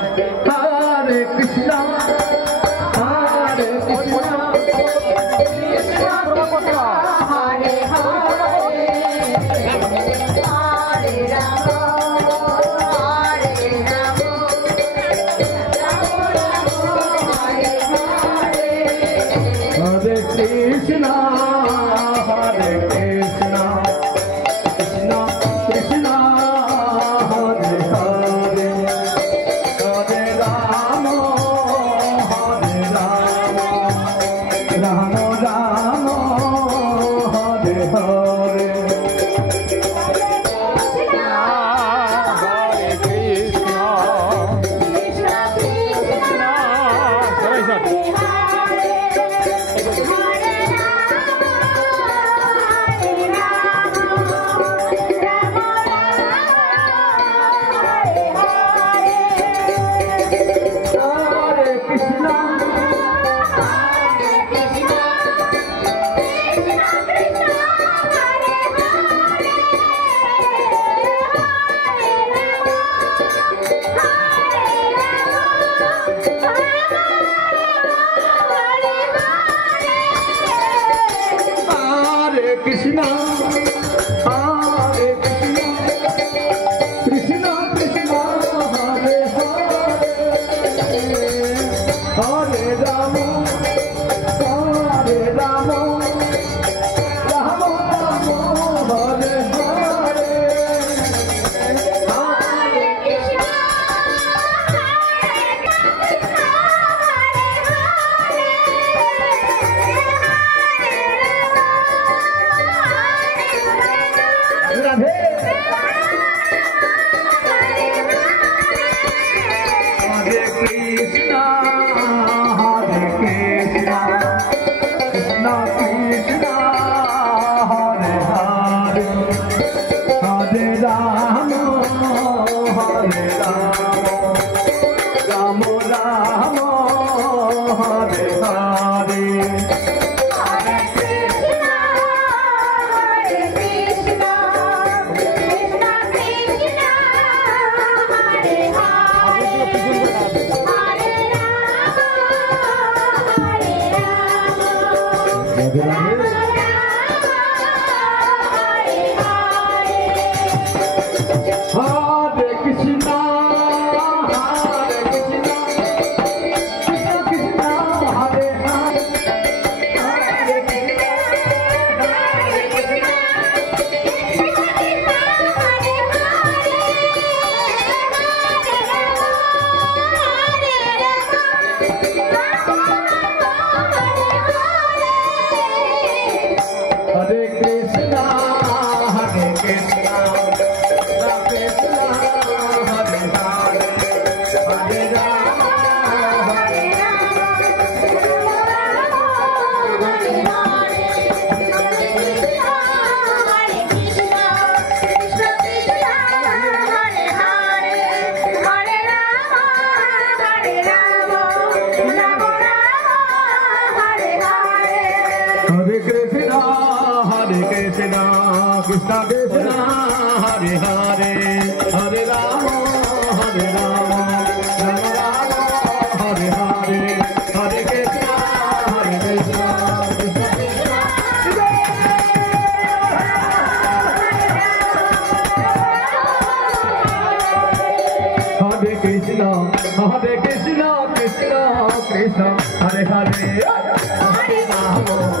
Hare Krishna, Hare Krishna, Krishna Krishna, Hare Hare, Hare Rama, Hare Rama, Rama Rama, Hare Hare, Hare Krishna, Hare Krishna, Krishna Krishna, Hare Hare, Hare Rama, Hare Rama, Rama Rama, Hare Hare. Krishna, Hare Krishna, Krishna Krishna, Hare Hare, Hare Rama, Hare Rama, Rama Rama, Hare Hare, Hare Krishna, Radhe. Hare Krishna, Hare Krishna, Krishna Krishna, Hare Hare, Hare Rama, Hare Rama, Rama Rama, Hare Hare. Hare Krishna, Hare Krishna, Krishna Krishna, Hare Hare, Hare Krishna, Hare Krishna, Hare Krishna, Hare Krishna, Krishna Krishna, Hare Hare, Hare Rama, Hare Hare Krishna, Hare Krishna, Krishna Krishna, Hare Hare, Hare Rama, Hare Rama, Rama Rama, Hare Hare, Hare Krishna, Hare Krishna, Krishna Krishna, Hare Krishna, Hare Krishna, Krishna Krishna, Hare Hare, Hare Rama.